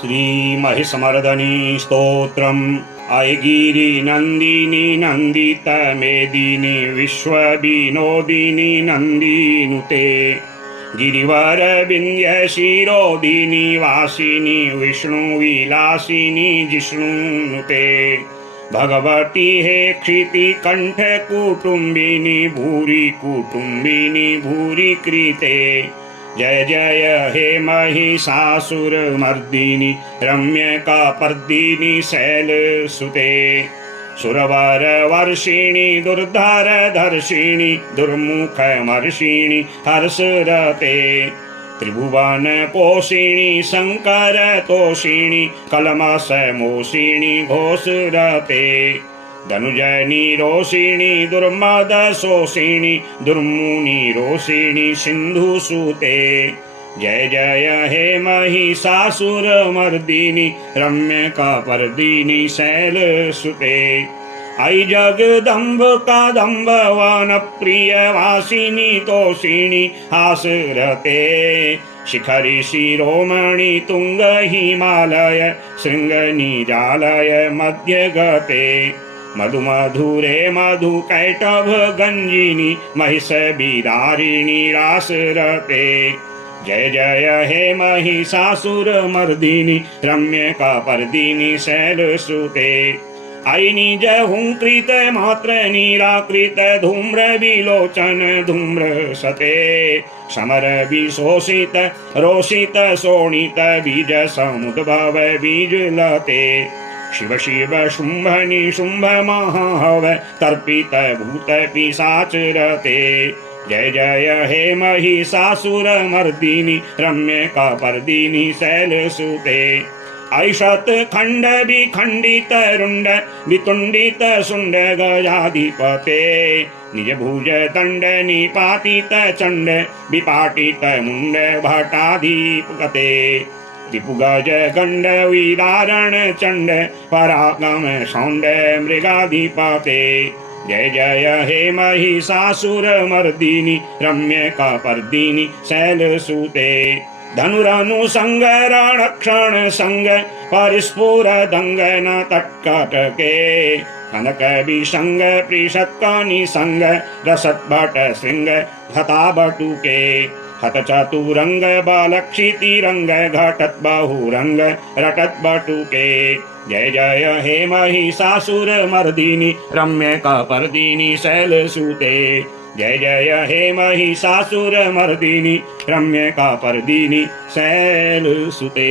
श्रीमहिषमर्दिनी स्तोत्रम्। ऐगिरि नन्दिनी नन्दित मेदिनी विश्वविनोदिनी नन्दिनुते गिरिवर विन्ध्य शिरोदिनी वासिनी विष्णुविलासिनी जिष्णुनुते भगवती हे क्षिति कंठ कुटुंबिनी भूरि कुटुंबिनी भूरि कृते जय जय हे महिषासुरमर्दिनी रम्यकापर्दिनी शैलसुते सुरवर वर्षिणी दुर्धर दर्शिनी दुर्मुखमर्षिणी हर्षरते त्रिभुवन पोषिणी शंकर तोषिणी कलमसमोषिणी घोषरते धनुजनी रोषिणी दुर्मद शोषिणी दुर्मुनि रोषिणी सिंधुसुते जय जय हे महिषासुरमर्दिनी रम्यकापर्दिनी शैलसुते ऐ जगदम्ब कादम्ब वन प्रियवासिनी तोषिणी हासरते शिखरि शिरोमणि तुंग हिमालय शृंग निजालय मध्यगते मधुमधुरे मधुकैटभ गंजिनी महिष बिदारिणी रासरते जय जय हे महिषासुरमर्दिनी रम्यकापर्दिनी शैलसुते ऐ निज हुंकृत मात्र निराकृत धूम्र विलोचन धूम्र सते समर विशोषित रोषित शोणित बीज समुद्भव बीज लते शिव शिव शुंभ निशुंभ महाहव तर्पित भूत पिशाचरते जय जय हे महिषासुरमर्दिनी रम्यकापर्दिनी शैलसुते ऐषत खंड विखंडित रुंड वितुंडित शुंड गजाधिपते निज भुज दंड निपातित चंड विपाटित मुंड भटाधिपते दिपुगज गंड विदारण चंड परागम सौंड मृगाधिपते जय जय हे महिषासुरमर्दिनी रम्यकापर्दिनी शैलसुते धनुरनुसंग रणक्षण संग परिस्फुर दंगन तत्कटके कनक विसंग प्रिषत्कनि संग रसद्भट श्रृंग हता बटुके हत चतुरंग बालक्षितिरंग घटत बहुरंग रटत बटुके जय जय हे महिषासुरमर्दिनी रम्यकापर्दिनी शैलसुते जय जय हे महिषासुरमर्दिनी रम्यकापर्दिनी शैलसुते।